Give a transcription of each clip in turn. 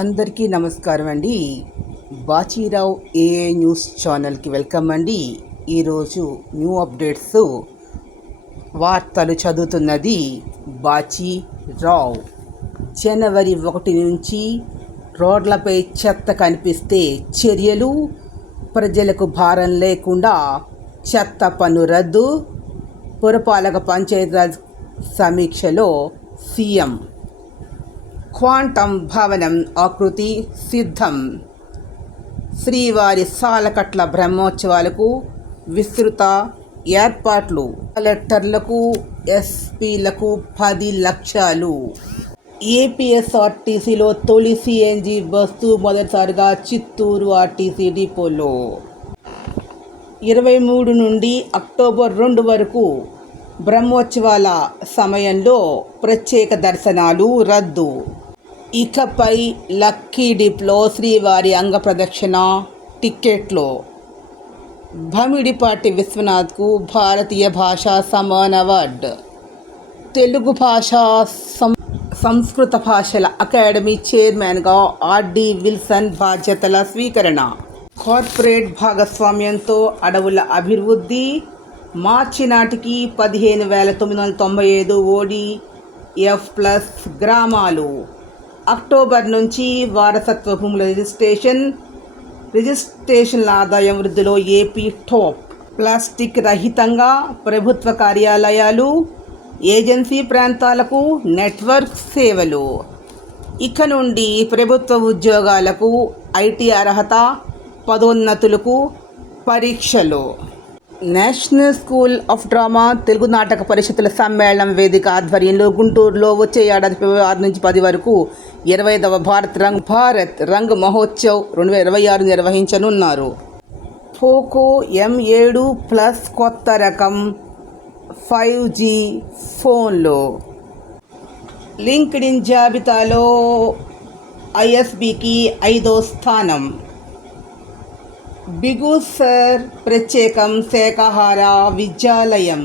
అందరికీ నమస్కారం అండి. బాచీరావు ఏఏ న్యూస్ ఛానల్కి వెల్కమ్ అండి. ఈరోజు న్యూ అప్డేట్స్ వార్తలు చదువుతున్నది బాచీరావు. జనవరి 1 నుంచి రోడ్లపై చెత్త కనిపిస్తే చర్యలు, ప్రజలకు భారం లేకుండా చెత్త పన్ను రద్దు, పురపాలక పంచాయతీరాజ్ సమీక్షలో సీఎం. క్వాంటం భవనం ఆకృతి సిద్ధం. శ్రీవారి సాలకట్ల బ్రహ్మోత్సవాలకు విస్తృత ఏర్పాట్లు. కలెక్టర్లకు, ఎస్పీలకు 10 లక్షలు. ఏపీఎస్ఆర్టీసీలో తొలి సిఎన్జి బస్సు మొదటిసారిగా చిత్తూరు ఆర్టీసీ డిపోలో. 23 నుండి అక్టోబర్ 2 వరకు బ్రహ్మోత్సవాల సమయంలో ప్రత్యేక దర్శనాలు రద్దు. ఇకపై లక్కీ డిప్లో శ్రీవారి అంగప్రదక్షిణ టిక్కెట్లు. భమిడిపాటి విశ్వనాథ్కు భారతీయ భాషా సమ్మాన్ అవార్డు. తెలుగు భాషా సంస్కృత భాషల అకాడమీ చైర్మన్గా ఆర్డి విల్సన్ బాధ్యతల స్వీకరణ. కార్పొరేట్ భాగస్వామ్యంతో అడవుల అభివృద్ధి. మార్చి నాటికి 15,995 ODF+ గ్రామాలు. అక్టోబర్ నుంచి వారసత్వ భూముల రిజిస్ట్రేషన్ల ఆదాయం వృద్ధిలో ఏపీ టాప్. ప్లాస్టిక్ రహితంగా ప్రభుత్వ కార్యాలయాలు, ఏజెన్సీ ప్రాంతాలకు నెట్వర్క్ సేవలు. ఇక నుండి ప్రభుత్వ ఉద్యోగాలకు ఐటీ అర్హత, పదోన్నతులకు పరీక్షలు. National school of drama Telugu నాటక పరిషత్తుల సమ్మేళనం వేదిక ఆధ్వర్యంలో గుంటూరులో వచ్చే ఏడాది ఫిబ్రవరి 6 నుంచి 10 వరకు 25వ భారత్ రంగ్ మహోత్సవ్ 2026 నిర్వహించనున్నారు. పోకో M7 కొత్త రకం 5G ఫోన్లు. లింక్డ్ఇన్ జాబితాలో ISBకి 5వ స్థానం. బిగుసర్ ప్రత్యేకం శాకాహార విద్యాలయం.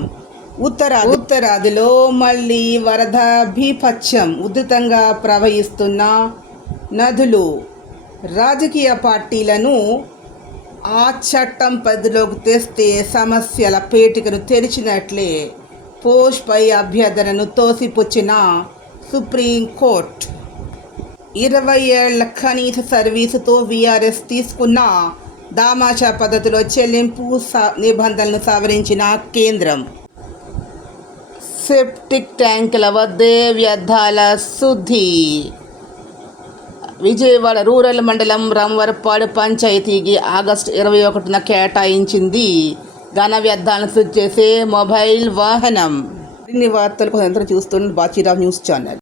ఉత్తరాదిలో మళ్ళీ వరద బీభత్సం. ఉధృతంగా ప్రవహిస్తున్న నదులు. రాజకీయ పార్టీలను ఆ చట్టం పరిధిలోకి తెస్తే సమస్యల పేటికను తెరిచినట్లే. పోస్ట్పై అభ్యర్థనను తోసిపుచ్చిన సుప్రీంకోర్టు. 20 ఏళ్ల కనీస సర్వీసుతో వీఆర్ఎస్ తీసుకున్న దామాషా పద్ధతిలో చెల్లింపు నిబంధనలను సవరించిన కేంద్రం. సెప్టిక్ ట్యాంకుల వద్దే వ్యర్థాల శుద్ధి. విజయవాడ రూరల్ మండలం రామవరపాడు పంచాయతీకి ఆగస్టు 21న కేటాయించింది ఘన వ్యర్థాలను శుద్ధి చేసే మొబైల్ వాహనం. ఇన్ని వార్తలకు చూస్తున్న బాచీరావు న్యూస్ ఛానల్.